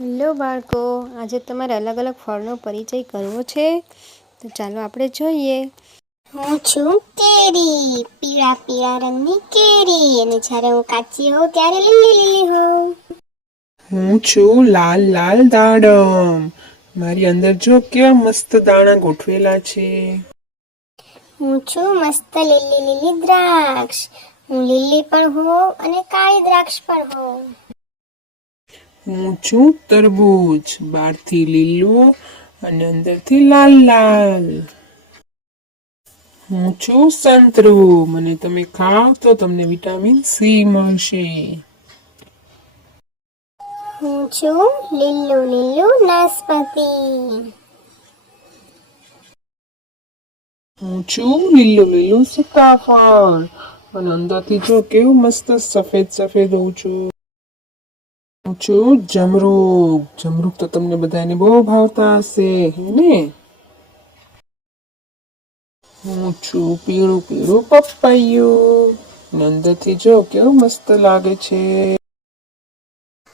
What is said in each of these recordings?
Hello બાળકો આજે તમારે અલગ અલગ ફળનો પરિચય કરવો છે? તો ચાલો આપણે જોઈએ. હું છું કેરી પીળા પીળા રંગની કેરી અને જ્યારે હું કાચી હોઉં ત્યારે લીલી લીલી હોઉં. હું છું લાલ લાલ દાડમ. મારી અંદર જો કેવા મસ્ત દાણા ગોઠવેલા છે. હું છું મસ્ત લીલી લીલી દ્રાક્ષ. હું લીલી પણ હોઉં અને કાળી દ્રાક્ષ પણ હોઉં. છું તરબૂચ બહારથી લીલું અને અંદરથી લાલ લાલ. હું છું સંતરું મને તમે ખાવ તો તમને વિટામિન સી મળશે. હું છું લીલું લીલું નાસપતિ હું છું લીલું લીલું સીતાફળ. અને અંદરથી જો કેવું મસ્ત સફેદ સફેદ હોઉં છું. છું જમરૂક. જમરૂક તો તમને બધાને બહુ ભાવતા હશે ને? હું છું પીળું પીળું પપ્પાયું અંદરથી જો કેવું મસ્ત લાગે છે.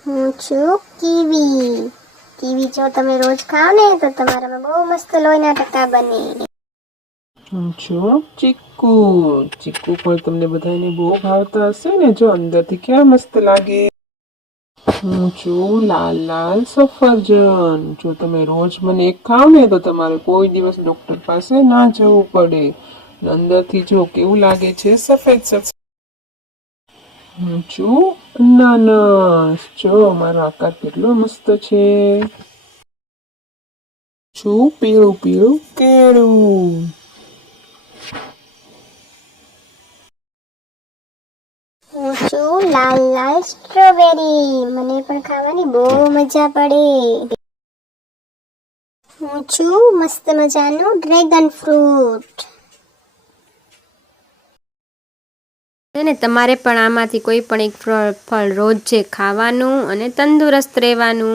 હું છું કીવી. કીવી જો તમે રોજ ખાઓ ને તો તમારામાં બહુ મસ્ત લોહીના ટકા બને. હું છું ચીકુ. ચીકુ પણ તમને બધાને બહુ ભાવતા હશે ને? જો અંદરથી ક્યાં મસ્ત લાગે? હું છું, લાલ લાલ સફરજન. જો તમે રોજ મને એક ખાવ ને તો તમારે કોઈ દિવસ ડોક્ટર પાસે ના જવું પડે. અંદરથી જો કેવું લાગે છે, સફેદ સફેદ. હું છું નાનસ જો મારો આકાર કેટલો મસ્ત છે. છું પીળું પીળું કેળું. લાલ લાલ સ્ટ્રોબેરી મને પણ ખાવાની બહુ મજા પડે. હું છું મસ્ત મજાનું ડ્રેગન ફ્રૂટ ને, તમારે પણ આમાંથી કોઈ પણ એક ફળ ફળ રોજ જે ખાવાનું અને તંદુરસ્ત રહેવાનું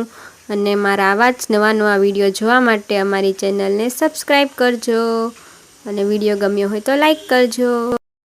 અને મારા આવા જ નવા નવા વીડિયો જોવા માટે અમારી ચેનલને સબસ્ક્રાઈબ કરજો અને વીડિયો ગમ્યો હોય તો લાઈક કરજો.